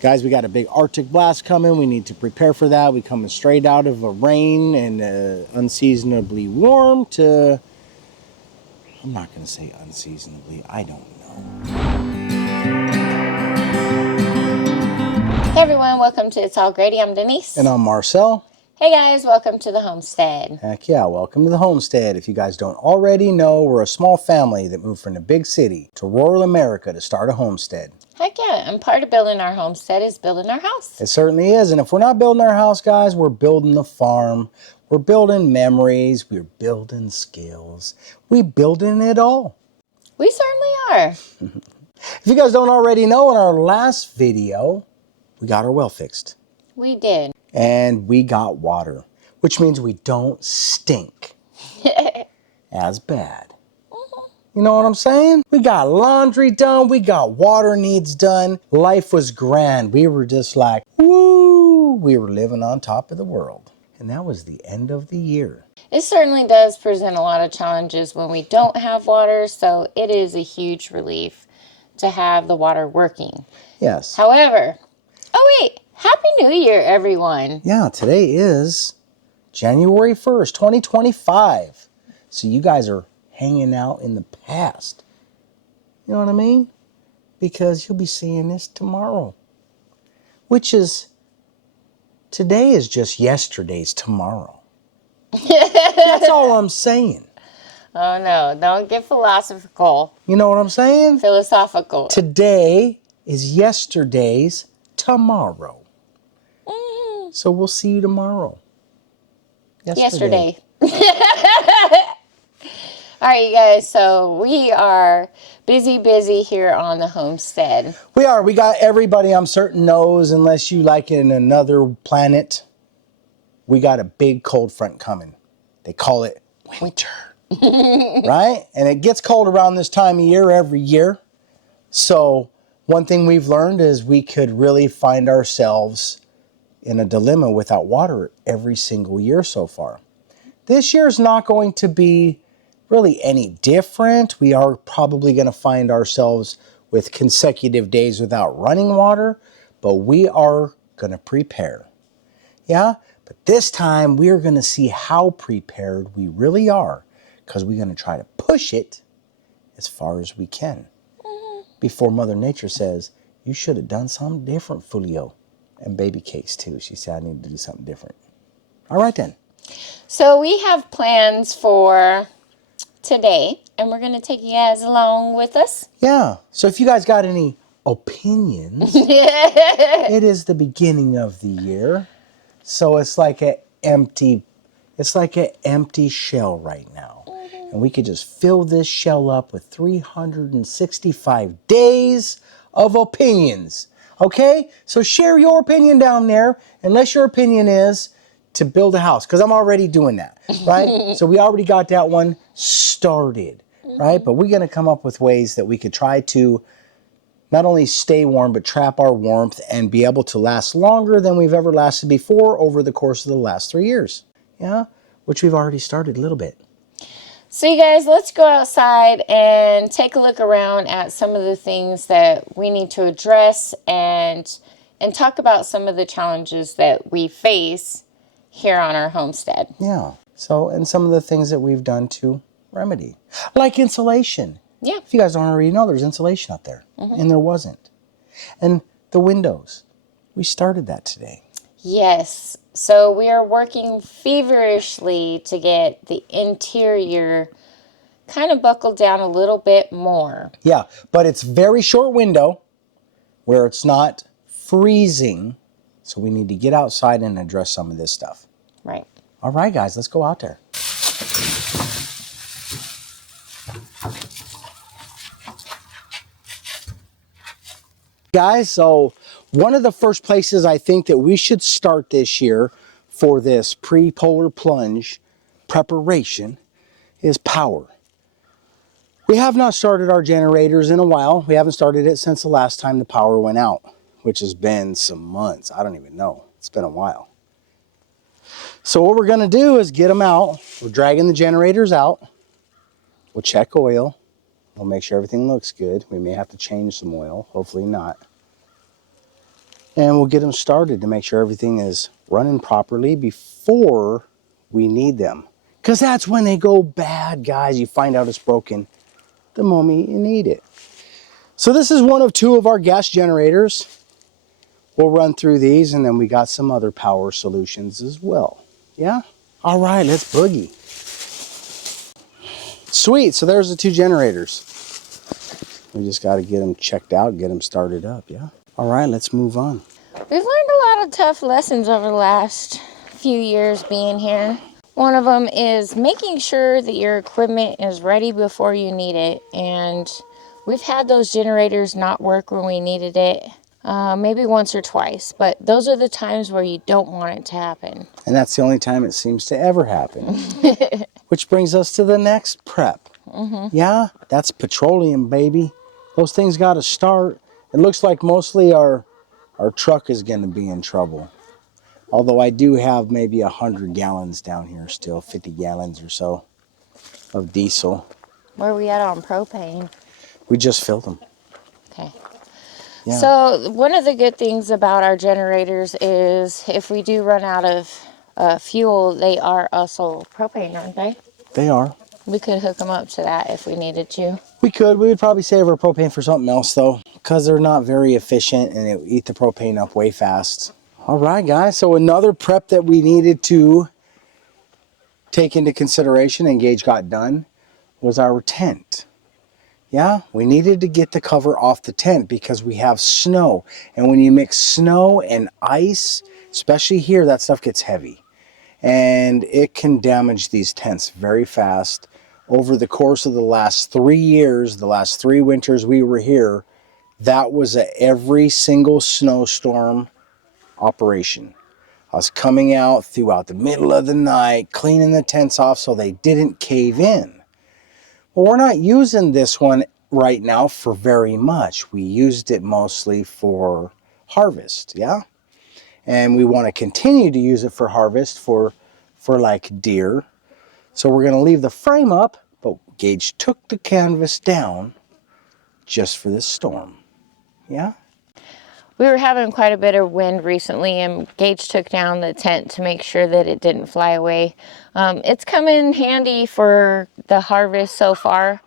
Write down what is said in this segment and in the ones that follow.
Guys, we got a big Arctic blast coming. We need to prepare for that. We coming straight out of a rain and unseasonably warm to, I'm not going to say unseasonably, I don't know. Hey everyone, welcome to It's All Grady. I'm Denise. And I'm Marcel. Hey guys, welcome to the Homestead. Heck yeah, welcome to the Homestead. If you guys don't already know, we're a small family that moved from the big city to rural America to start a homestead. Heck yeah, and part of building our homestead is building our house. It certainly is. And if we're not building our house, guys, we're building the farm. We're building memories. We're building skills. We're building it all. We certainly are. If you guys don't already know, in our last video, we got our well fixed. We did. And we got water, which means we don't stink as bad. You know what I'm saying? We got laundry done. We got water needs done. Life was grand. We were just like, woo! We were living on top of the world. And that was the end of the year. It certainly does present a lot of challenges when we don't have water, so it is a huge relief to have the water working. Yes. However, oh wait, Happy New Year, everyone. Yeah, today is January 1st, 2025. So you guys are hanging out in the past. You know what I mean? Because you'll be seeing this tomorrow. Which is, today is just yesterday's tomorrow. That's all I'm saying. Oh no, don't get philosophical. You know what I'm saying? Philosophical. Today is yesterday's tomorrow. So we'll see you tomorrow. Yesterday. All right, you guys, so we are busy here on the homestead. We are. We got everybody, I'm certain, knows, unless you like in another planet, we got a big cold front coming. They call it winter. Right? And it gets cold around this time of year every year. So one thing we've learned is we could really find ourselves in a dilemma without water every single year so far. This year's not going to be really any different. We are probably going to find ourselves with consecutive days without running water, but we are going to prepare. Yeah? But this time we're going to see how prepared we really are, because we're going to try to push it as far as we can. Before Mother Nature says, you should have done something different, Fulio. And baby cakes too. She said I need to do something different. All right then. So we have plans for today, and we're going to take you guys along with us. Yeah. So if you guys got any opinions, it is the beginning of the year. So it's like an empty shell right now. And we could just fill this shell up with 365 days of opinions. Okay? So share your opinion down there, unless your opinion is to build a house, because I'm already doing that, right? So we already got that one started, right? But we're going to come up with ways that we could try to not only stay warm, but trap our warmth and be able to last longer than we've ever lasted before over the course of the last 3 years. Yeah? Which we've already started a little bit. So you guys, let's go outside and take a look around at some of the things that we need to address and talk about some of the challenges that we face here on our homestead. Yeah. So, and some of the things that we've done to remedy. Like insulation. Yeah. If you guys don't already know, there's insulation out there. And there wasn't. And the windows. We started that today. Yes. So we are working feverishly to get the interior kind of buckled down a little bit more. Yeah, but it's very short window where it's not freezing. So we need to get outside and address some of this stuff. Right. All right, guys, let's go out there. Guys, so one of the first places I think that we should start this year for this pre-polar plunge preparation is power. We have not started our generators in a while. We haven't started it since the last time the power went out, which has been some months. I don't even know. It's been a while. So what we're going to do is get them out. We're dragging the generators out. We'll check oil. We'll make sure everything looks good. We may have to change some oil. Hopefully not. And we'll get them started to make sure everything is running properly before we need them. Because that's when they go bad, guys. You find out it's broken the moment you need it. So this is one of two of our gas generators. We'll run through these, and then we got some other power solutions as well. Yeah? All right, let's boogie. Sweet, so there's the two generators. We just got to get them checked out, get them started up, yeah? All right, let's move on. We've learned a lot of tough lessons over the last few years being here. One of them is making sure that your equipment is ready before you need it. And we've had those generators not work when we needed it, maybe once or twice. But those are the times where you don't want it to happen. And that's the only time it seems to ever happen. Which brings us to the next prep. Yeah, that's petroleum, baby. Those things got to start. It looks like mostly our truck is going to be in trouble. Although I do have maybe 100 gallons down here still, 50 gallons or so of diesel. Where are we at on propane? We just filled them. Okay. Yeah. So one of the good things about our generators is if we do run out of fuel, they are also propane, aren't they? They are. We could hook them up to that if we needed to. We could. We would probably save our propane for something else though, because they're not very efficient and it eat the propane up way fast. All right, guys. So another prep that we needed to take into consideration and Gage got done was our tent. Yeah, we needed to get the cover off the tent because we have snow. And when you mix snow and ice, especially here, that stuff gets heavy. And it can damage these tents very fast. Over the course of the last 3 years, the last 3 winters we were here, that was every single snowstorm operation. I was coming out throughout the middle of the night, cleaning the tents off so they didn't cave in. Well, we're not using this one right now for very much. We used it mostly for harvest, yeah? And we want to continue to use it for harvest for like deer. So we're going to leave the frame up, but Gage took the canvas down just for this storm, yeah? We were having quite a bit of wind recently, and Gage took down the tent to make sure that it didn't fly away. It's come in handy for the harvest so far.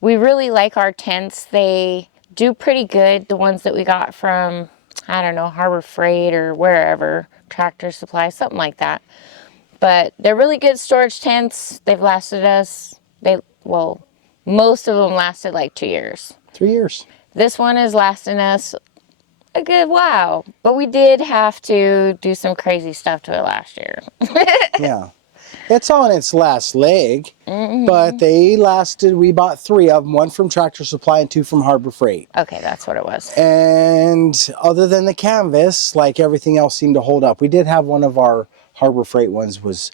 We really like our tents. They do pretty good, the ones that we got from, I don't know, Harbor Freight or wherever, Tractor Supply, something like that. But they're really good storage tents. They've lasted us, most of them lasted like 2 years. 3 years. This one is lasting us a good while, but we did have to do some crazy stuff to it last year. Yeah. It's on its last leg, but they lasted. We bought 3 of them, 1 from Tractor Supply and 2 from Harbor Freight. Okay, that's what it was. And other than the canvas, like everything else seemed to hold up. We did have one of our Harbor Freight ones was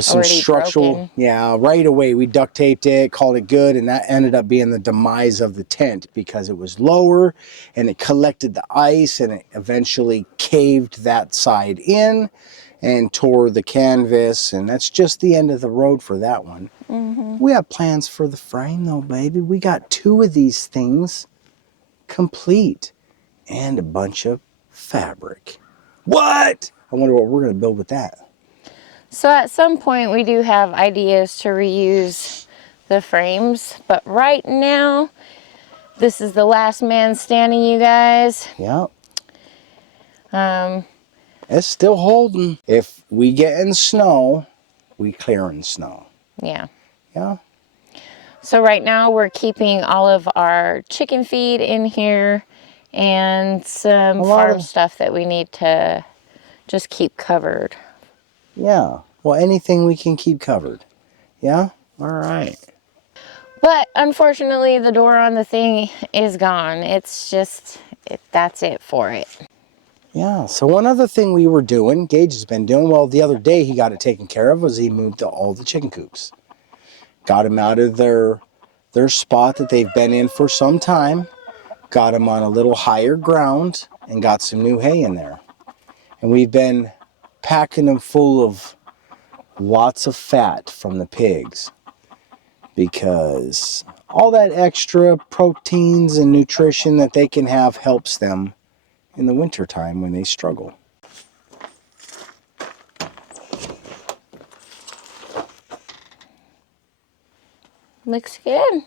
some Already structural. broken. Yeah, right away we duct taped it, called it good, and that ended up being the demise of the tent because it was lower and it collected the ice and it eventually caved that side in and tore the canvas, and that's just the end of the road for that one. We have plans for the frame though, baby. We got 2 of these things complete and a bunch of fabric. What? I wonder what we're going to build with that. So at some point we do have ideas to reuse the frames, but right now this is the last man standing, you guys. Yep. It's still holding. If we get in snow, we clear in snow. Yeah. Yeah. So right now we're keeping all of our chicken feed in here and some farm stuff that we need to just keep covered. Yeah. Well, anything we can keep covered. Yeah? All right. But unfortunately, the door on the thing is gone. It's just, that's it for it. Yeah. So one other thing we were doing, Gage has been doing, well, the other day he got it taken care of, was he moved all the chicken coops. Got them out of their spot that they've been in for some time. Got them on a little higher ground and got some new hay in there. And we've been packing them full of lots of fat from the pigs, because all that extra proteins and nutrition that they can have helps them in the wintertime when they struggle. Looks good.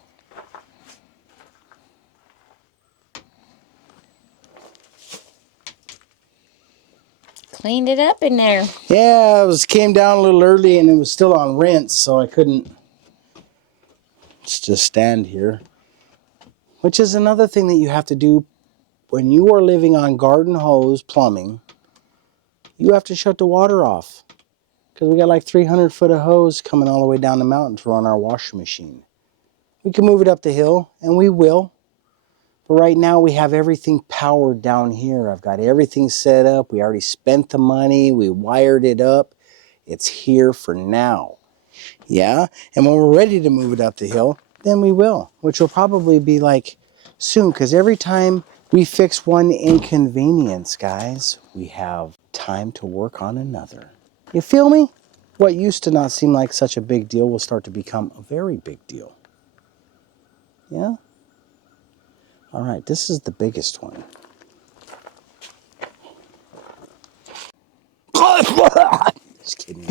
Cleaned it up in there. Yeah, came down a little early and it was still on rinse, so I couldn't just stand here. Which is another thing that you have to do when you are living on garden hose plumbing. You have to shut the water off because we got like 300 foot of hose coming all the way down the mountain to run our washing machine. We can move it up the hill, and we will. But right now we have everything powered down here. I've got everything set up. We already spent the money. We wired it up. It's here for now. Yeah? And when we're ready to move it up the hill, then we will. Which will probably be like soon. Because every time we fix one inconvenience, guys, we have time to work on another. You feel me? What used to not seem like such a big deal will start to become a very big deal. Yeah? All right, this is the biggest one. Just kidding.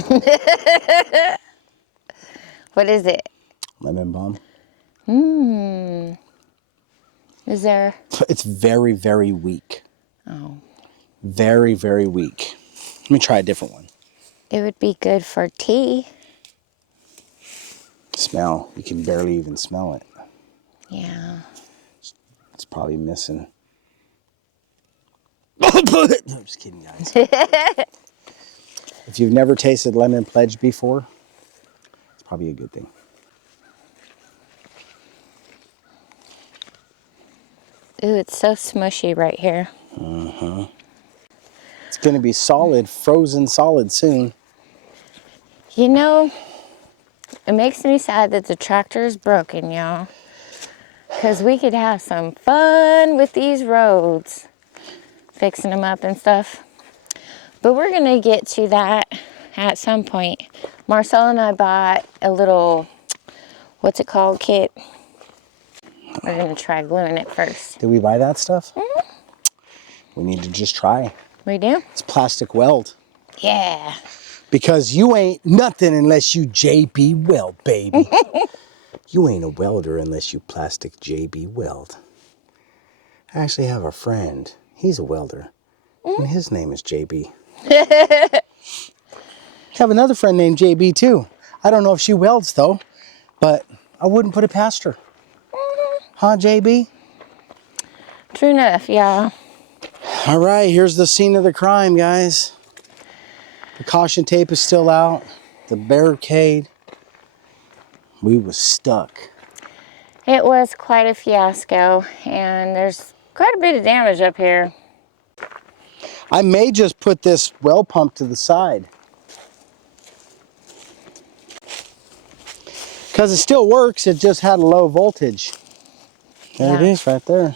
What is it? Lemon balm. Is there? It's very, very weak. Oh. Very, very weak. Let me try a different one. It would be good for tea. Smell. You can barely even smell it. Yeah. It's probably missing. I'm just kidding, guys. If you've never tasted lemon pledge before, it's probably a good thing. Ooh, it's so smushy right here. Uh-huh. It's going to be solid, frozen solid soon. You know, it makes me sad that the tractor is broken, y'all. Because we could have some fun with these roads. Fixing them up and stuff. But we're going to get to that at some point. Marcel and I bought a little, what's it called, kit? We're going to try gluing it first. Did we buy that stuff? Mm-hmm. We need to just try. We do? It's plastic weld. Yeah. Because you ain't nothing unless you JB Weld, baby. You ain't a welder unless you plastic JB Weld. I actually have a friend. He's a welder. And his name is JB. I have another friend named JB too. I don't know if she welds though, but I wouldn't put it past her. Huh, JB? True enough, yeah. All right, here's the scene of the crime, guys. The caution tape is still out. The barricade. We was stuck. It was quite a fiasco, and there's quite a bit of damage up here. I may just put this well pump to the side. Because it still works, it just had a low voltage. There it is right there.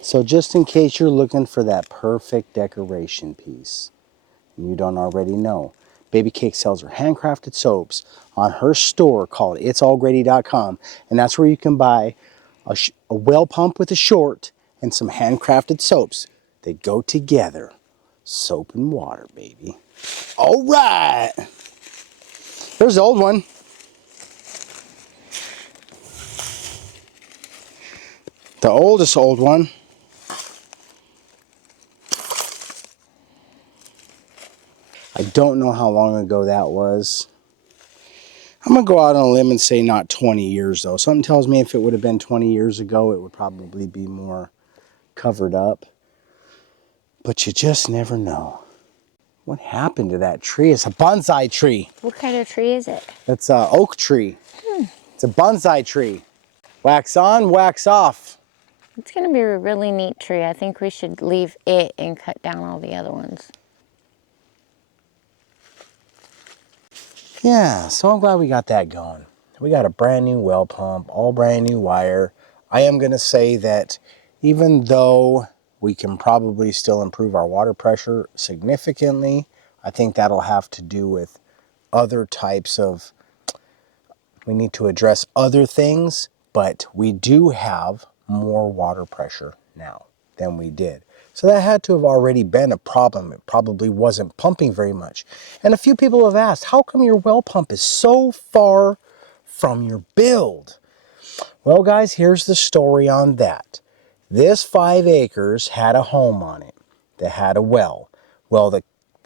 So just in case you're looking for that perfect decoration piece, and you don't already know, Baby Cake sells her handcrafted soaps on her store called itsallgrady.com, and that's where you can buy a well pump with a short and some handcrafted soaps. They go together. Soap and water, baby. All right. There's the old one. The oldest old one. I don't know how long ago that was. I'm going to go out on a limb and say not 20 years though. Something tells me if it would have been 20 years ago, it would probably be more covered up. But you just never know. What happened to that tree? It's a bonsai tree. What kind of tree is it? It's an oak tree. It's a bonsai tree. Wax on, wax off. It's going to be a really neat tree. I think we should leave it and cut down all the other ones. Yeah, so I'm glad we got that going. We got a brand new well pump, all brand new wire. I am going to say that even though we can probably still improve our water pressure significantly, I think that'll have to do with other types of, we need to address other things, but we do have more water pressure now than we did. So that had to have already been a problem. It probably wasn't pumping very much. And a few people have asked, how come your well pump is so far from your build? Well, guys, here's the story on that. This 5 acres had a home on it that had a well. Well, the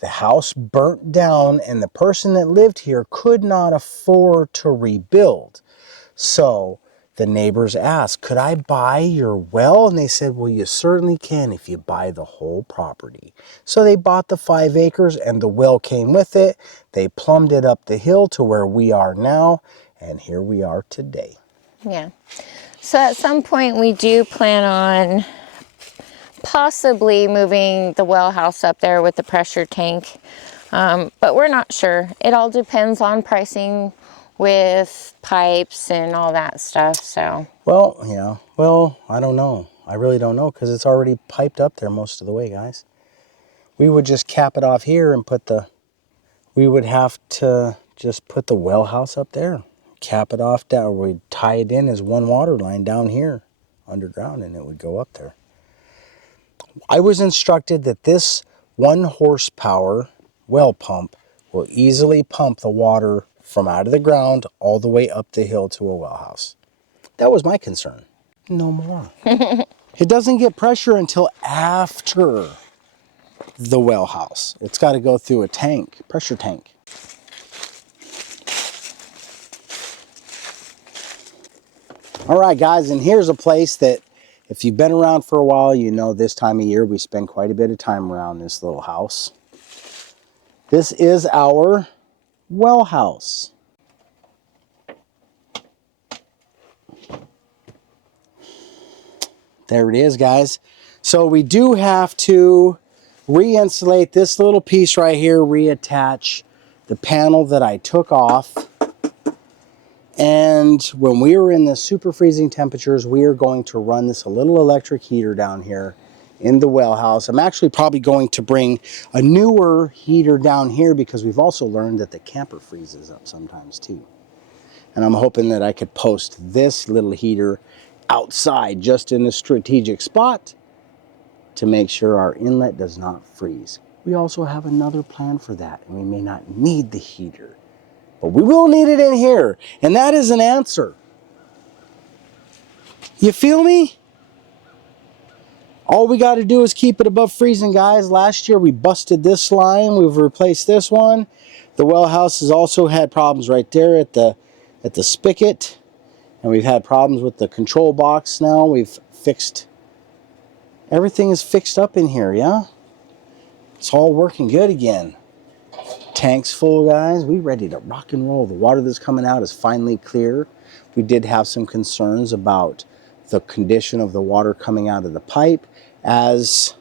house burnt down and the person that lived here could not afford to rebuild. So the neighbors asked, could I buy your well? And they said, well, you certainly can if you buy the whole property. So they bought the 5 acres and the well came with it. They plumbed it up the hill to where we are now. And here we are today. Yeah. So at some point we do plan on possibly moving the well house up there with the pressure tank. But we're not sure. It all depends on pricing with pipes and all that stuff, so. Well, yeah. Well, I don't know. I really don't know because it's already piped up there most of the way, guys. We would just cap it off here and we would have to just put the well house up there. Cap it off down. We'd tie it in as one water line down here underground and it would go up there. I was instructed that this 1 horsepower well pump will easily pump the water from out of the ground all the way up the hill to a well house. That was my concern. No more. It doesn't get pressure until after the well house. It's got to go through a tank, pressure tank. All right, guys, and here's a place that if you've been around for a while, you know this time of year we spend quite a bit of time around this little house. This is our well house. There it is, guys. So we do have to re-insulate this little piece right here, reattach the panel that I took off. And when we are in the super freezing temperatures, we are going to run this little electric heater down here in the well house. I'm actually probably going to bring a newer heater down here because we've also learned that the camper freezes up sometimes too. And I'm hoping that I could post this little heater outside just in a strategic spot to make sure our inlet does not freeze. We also have another plan for that, and we may not need the heater, but we will need it in here, and that is an answer. You feel me? All we got to do is keep it above freezing, guys. Last year we busted this line. We've replaced this one. The well house has also had problems right there at the spigot, and we've had problems with the control box now. We've fixed, everything is fixed up in here, yeah? It's all working good again. Tank's full, guys. We ready to rock and roll. The water that's coming out is finally clear. We did have some concerns about the condition of the water coming out of the pipe as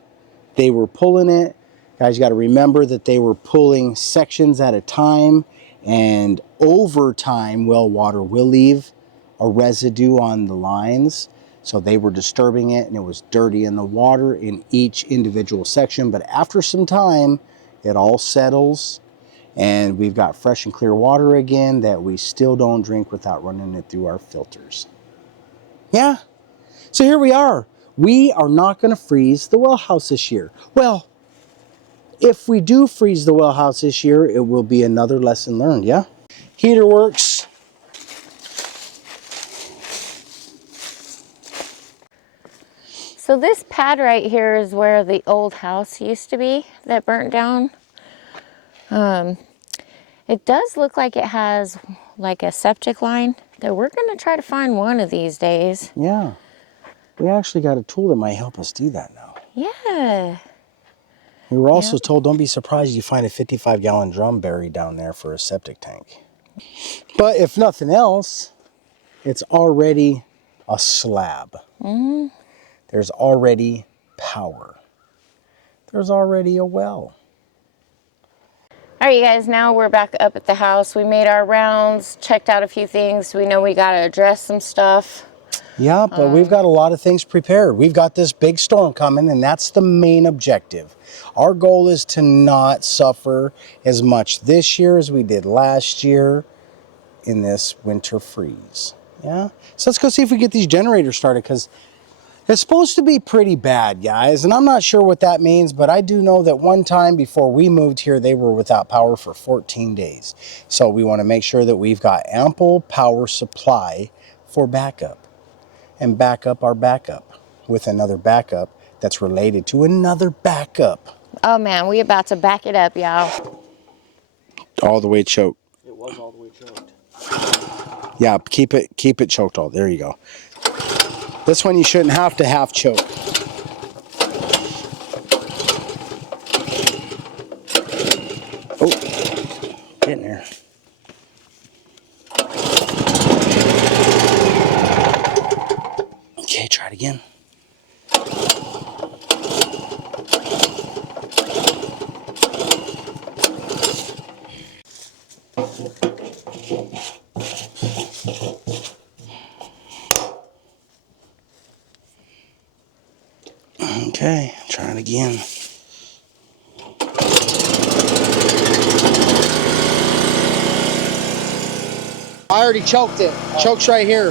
they were pulling it. Guys, you got to remember that they were pulling sections at a time, and over time, well water will leave a residue on the lines. So they were disturbing it, and it was dirty in the water in each individual section. But after some time, it all settles, and we've got fresh and clear water again that we still don't drink without running it through our filters. Yeah. So here we are. We are not going to freeze the well house this year. Well, if we do freeze the well house this year, it will be another lesson learned, yeah? Heater works. So this pad right here is where the old house used to be that burnt down. It does look like it has like a septic line that we're going to try to find one of these days. Yeah. We actually got a tool that might help us do that now. Yeah. We were also told, don't be surprised you find a 55-gallon drum buried down there for a septic tank. But if nothing else, it's already a slab. Mm-hmm. There's already power. There's already a well. All right, you guys, now we're back up at the house. We made our rounds, checked out a few things. We know we got to address some stuff. Yeah, but we've got a lot of things prepared. We've got this big storm coming, and that's the main objective. Our goal is to not suffer as much this year as we did last year in this winter freeze. Yeah? So let's go see if we get these generators started, because It's supposed to be pretty bad, guys, and I'm not sure what that means, but I do know that one time before we moved here, they were without power for 14 days. So we want to make sure that we've got ample power supply for backup, and back up our backup with another backup that's related to another backup. Oh man, we about to back it up, y'all. All the way choked. It was all the way choked. Yeah, keep it choked all. There you go. This one you shouldn't have to half choke. Oh, getting there. Okay, try it again. Okay, try it again. I already choked it. Choke's right here.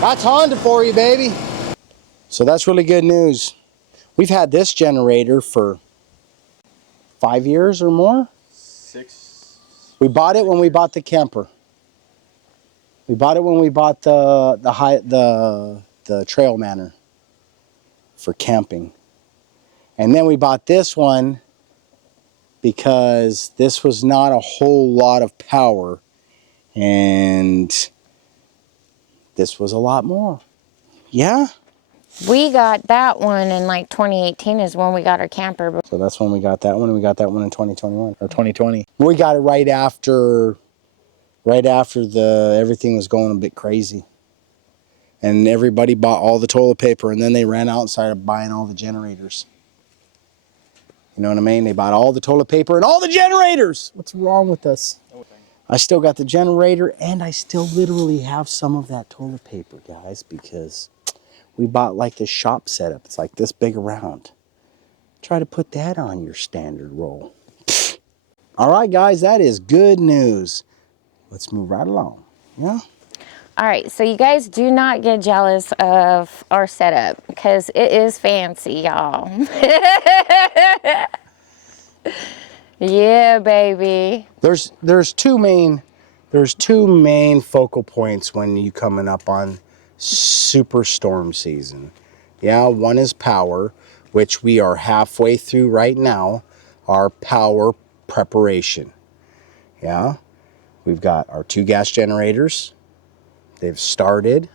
That's Honda for you, baby. So that's really good news. We've had this generator for 5 years or more. 6. We bought it when we bought the camper. We bought it when we bought the Trail Manor for camping. And then we bought this one because this was not a whole lot of power, and this was a lot more. Yeah? We got that one in like 2018 is when we got our camper. So that's when we got that one, and we got that one in 2021 or 2020. We got it right after everything was going a bit crazy. And everybody bought all the toilet paper, and then they ran out and started buying all the generators. You know what I mean? They bought all the toilet paper and all the generators. What's wrong with us? I still got the generator, and I still literally have some of that toilet paper, guys, because we bought like this shop setup. It's like this big around. Try to put that on your standard roll. All right, guys, that is good news. Let's move right along. Yeah? All right, so you guys do not get jealous of our setup because it is fancy, y'all. Yeah, baby. There's two main focal points when you coming up on super storm season. Yeah, one is power, which we are halfway through right now, our power preparation. Yeah, we've got our 2 gas generators. They've started.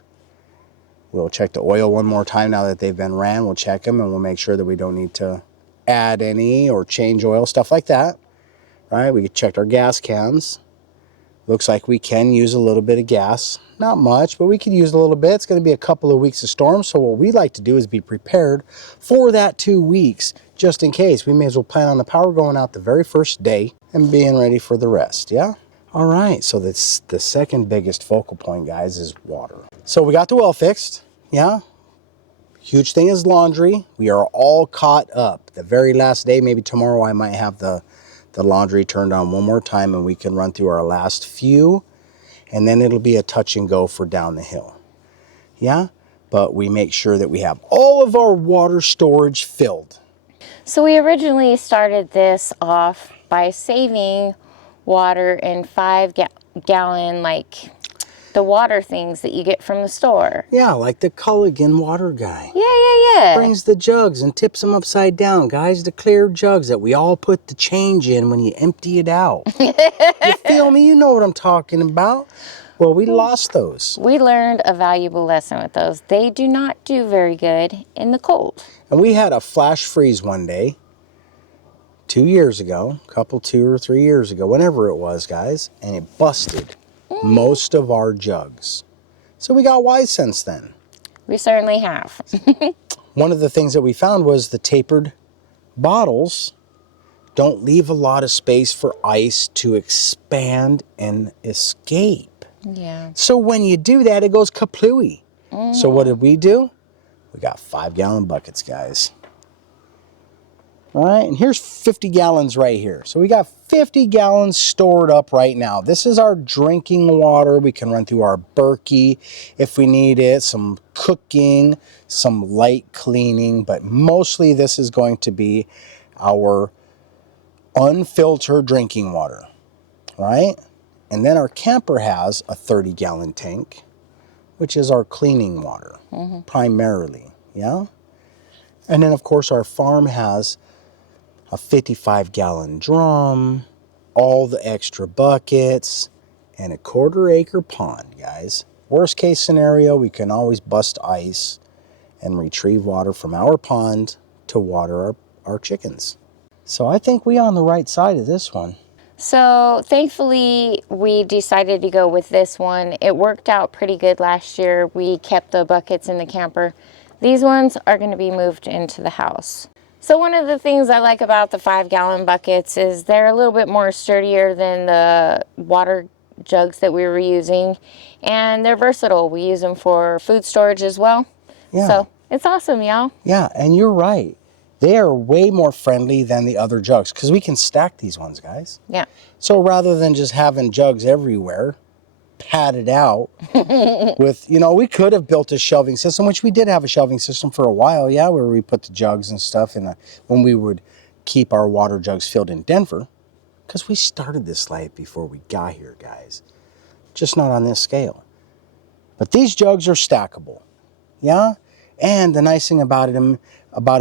We'll check the oil one more time now that they've been ran. We'll check them, and we'll make sure that we don't need to add any or change oil, stuff like that. Right? We checked our gas cans. Looks like we can use a little bit of gas. Not much, but we could use a little bit. It's going to be a couple of weeks of storm, so what we like to do is be prepared for that 2 weeks, just in case. We may as well plan on the power going out the very first day and being ready for the rest, yeah? All right, so that's the second biggest focal point, guys, is water. So we got the well fixed, yeah? Huge thing is laundry. We are all caught up. The very last day, maybe tomorrow, I might have the laundry turned on one more time, and we can run through our last few, and then it'll be a touch and go for down the hill. Yeah, but we make sure that we have all of our water storage filled. So we originally started this off by saving water in 5-gallon, like the water things that you get from the store. Yeah, like the Culligan water guy. Yeah. Brings the jugs and tips them upside down, guys. The clear jugs that we all put the change in when you empty it out. You feel me? You know what I'm talking about. Well, we lost those. We learned a valuable lesson with those. They do not do very good in the cold. And we had a flash freeze one day, 2 years ago, 2 or 3 years ago, whenever it was, guys, and it busted most of our jugs. So we got wise since then. We certainly have. One of the things that we found was the tapered bottles don't leave a lot of space for ice to expand and escape. Yeah. So when you do that, it goes kaplooey. So what did we do? We got 5-gallon buckets, guys. All right, and here's 50 gallons right here. So we got 50 gallons stored up right now. This is our drinking water. We can run through our Berkey if we need it, some cooking, some light cleaning, but mostly this is going to be our unfiltered drinking water, right? And then our camper has a 30-gallon tank, which is our cleaning water, primarily, yeah? And then, of course, our farm has a 55-gallon drum, all the extra buckets, and a 1/4-acre pond, guys. Worst case scenario, we can always bust ice and retrieve water from our pond to water our chickens. So I think we on the right side of this one. So thankfully we decided to go with this one. It worked out pretty good last year. We kept the buckets in the camper. These ones are going to be moved into the house. So one of the things I like about the 5-gallon buckets is they're a little bit more sturdier than the water jugs that we were using, and they're versatile. We use them for food storage as well. Yeah. So it's awesome, y'all. Yeah, and you're right. They are way more friendly than the other jugs because we can stack these ones, guys. Yeah. So rather than just having jugs everywhere, padded out with, we could have built a shelving system, which we did have a shelving system for a while, yeah, where we put the jugs and stuff in when we would keep our water jugs filled in Denver, because we started this life before we got here, guys. Just not on this scale. But these jugs are stackable, yeah? And the nice thing about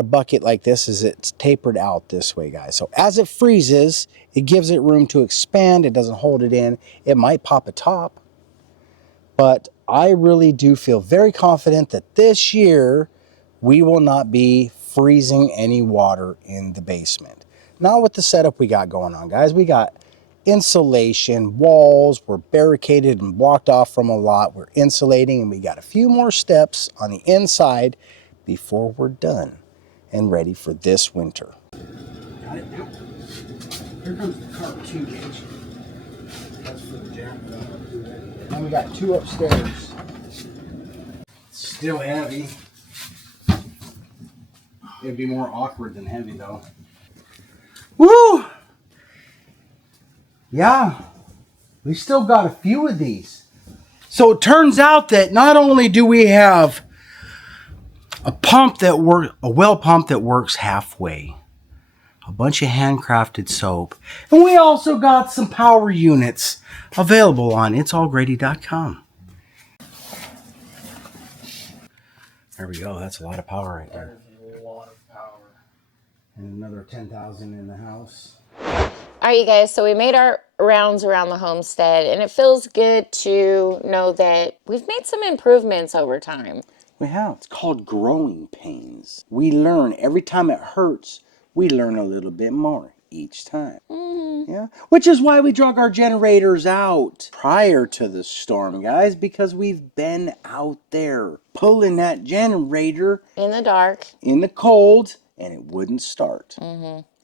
a bucket like this is it's tapered out this way, guys. So as it freezes, it gives it room to expand. It doesn't hold it in. It might pop a top. But I really do feel very confident that this year we will not be freezing any water in the basement. Not with the setup we got going on, guys. We got insulation, walls, we're barricaded and blocked off from a lot. We're insulating, and we got a few more steps on the inside before we're done and ready for this winter. Got it now. Here comes the cart 2 gauge. That's for the jam. And we got 2 upstairs. Still heavy. It'd be more awkward than heavy though. Woo! Yeah, we still got a few of these. So it turns out that not only do we have a well pump that works halfway, a bunch of handcrafted soap, and we also got some power units available on itsallgrady.com. There we go. That's a lot of power right there. That is a lot of power. And another 10,000 in the house. All right, you guys, so we made our rounds around the homestead, and it feels good to know that we've made some improvements over time. We have. It's called growing pains. We learn every time it hurts, we learn a little bit more each time. Yeah, which is why we drug our generators out prior to the storm, guys, because we've been out there pulling that generator In the dark. in the cold, and it wouldn't start.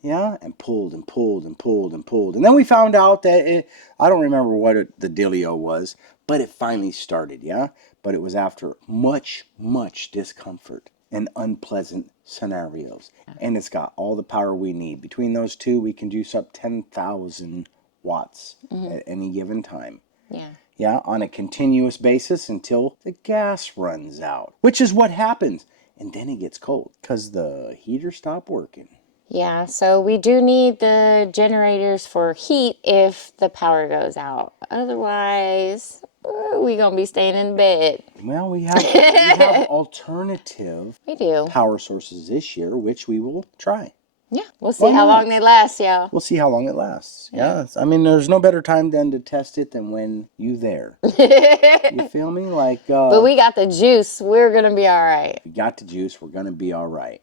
Yeah, and pulled and pulled and pulled and pulled. And then we found out that I don't remember what the dealio was, but it finally started, yeah? But it was after much, much discomfort and unpleasant scenarios. And it's got all the power we need. Between those two, we can juice up 10,000 watts at any given time. Yeah. Yeah, on a continuous basis until the gas runs out, which is what happens. And then it gets cold because the heater stopped working. Yeah, so we do need the generators for heat if the power goes out. Otherwise, we're going to be staying in bed. Well, we have alternative We do. power sources this year, which we will try. Yeah, we'll see how long they last, y'all. We'll see how long it lasts. Yeah. I mean, there's no better time than to test it than when you there. You feel me? Like, But we got the juice. We're going to be all right. we got the juice. We're going to be all right.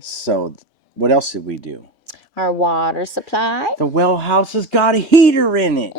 So what else did we do? Our water supply. The Wellhouse has got a heater in it.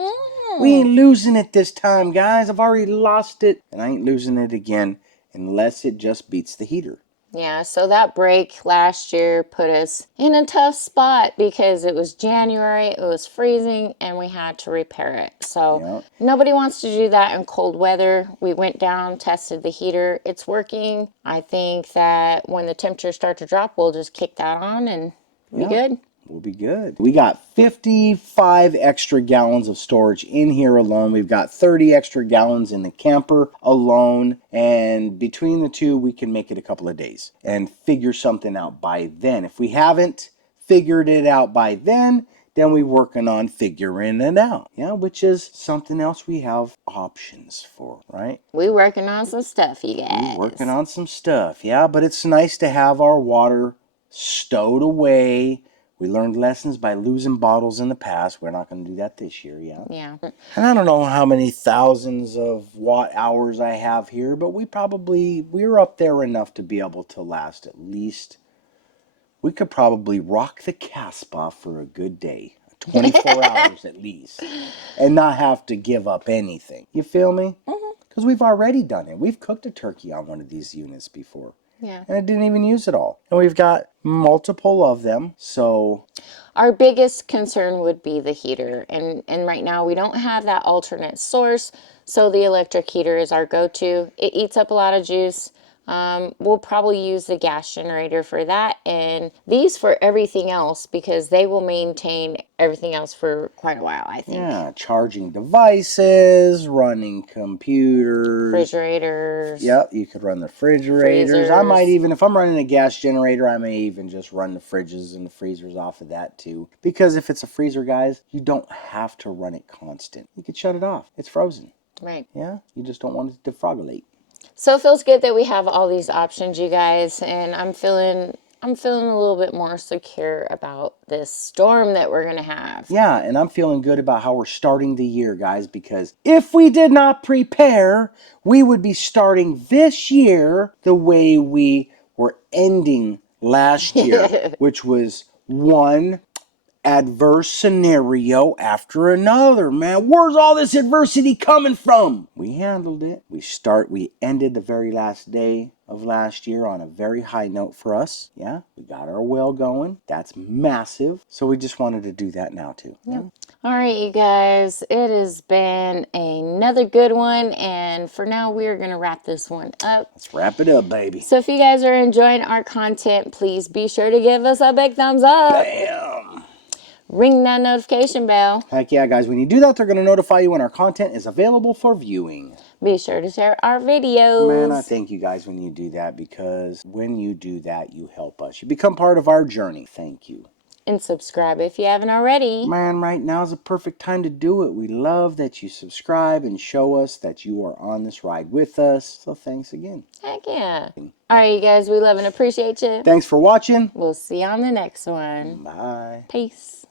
We ain't losing it this time, guys. I've already lost it, and I ain't losing it again unless it just beats the heater. Yeah, so that break last year put us in a tough spot because it was January, it was freezing, and we had to repair it. So Yep. nobody wants to do that in cold weather. We went down, tested the heater. It's working. I think that when the temperatures start to drop, we'll just kick that on and be Yep. good. We'll be good. We got 55 extra gallons of storage in here alone. We've got 30 extra gallons in the camper alone. And between the two, we can make it a couple of days and figure something out by then. If we haven't figured it out by then we're working on figuring it out. Yeah, which is something else we have options for, right? We working on some stuff, you guys. We're working on some stuff, yeah, but it's nice to have our water stowed away. We learned lessons by losing bottles in the past. We're not going to do that this year, yeah. Yeah. And I don't know how many thousands of watt hours I have here, but we're up there enough to be able to last at least, we could probably rock the Casbah for a good day. 24 hours at least. And not have to give up anything. You feel me? Because we've already done it. We've cooked a turkey on one of these units before. Yeah. And it didn't even use it all. And we've got multiple of them. So Our biggest concern would be the heater. And right now we don't have that alternate source. So the electric heater is our go-to. It eats up a lot of juice. We'll probably use the gas generator for that, and these for everything else because they will maintain everything else for quite a while, I think. yeah, charging devices, running computers. Refrigerators. Yep, you could run the refrigerators. I might even, if I'm running a gas generator, I may even just run the fridges and the freezers off of that too. Because if it's a freezer, guys, you don't have to run it constant. You could shut it off. It's frozen. Right. Yeah, you just don't want it to defrogulate. So it feels good that we have all these options, you guys, and I'm feeling a little bit more secure about this storm that we're going to have. Yeah, and I'm feeling good about how we're starting the year, guys, because if we did not prepare, we would be starting this year the way we were ending last year, which was one adverse scenario after another. Man, where's all this adversity coming from? We handled it. We ended the very last day of last year on a very high note for us. Yeah, we got our well going. That's massive. So we just wanted to do that now too. Yep. All right, you guys, it has been another good one, and for now we're going to wrap this one up. Let's wrap it up, baby. So if you guys are enjoying our content, please be sure to give us a big thumbs up. Bam! Ring that notification bell. Heck yeah, guys. When you do that, they're going to notify you when our content is available for viewing. Be sure to share our videos. Man, I thank you guys when you do that, because when you do that, you help us. You become part of our journey. Thank you. And subscribe if you haven't already. Man, right now is a perfect time to do it. We love that you subscribe and show us that you are on this ride with us. So thanks again. Heck yeah. All right, you guys, we love and appreciate you. Thanks for watching. We'll see you on the next one. Bye. Peace.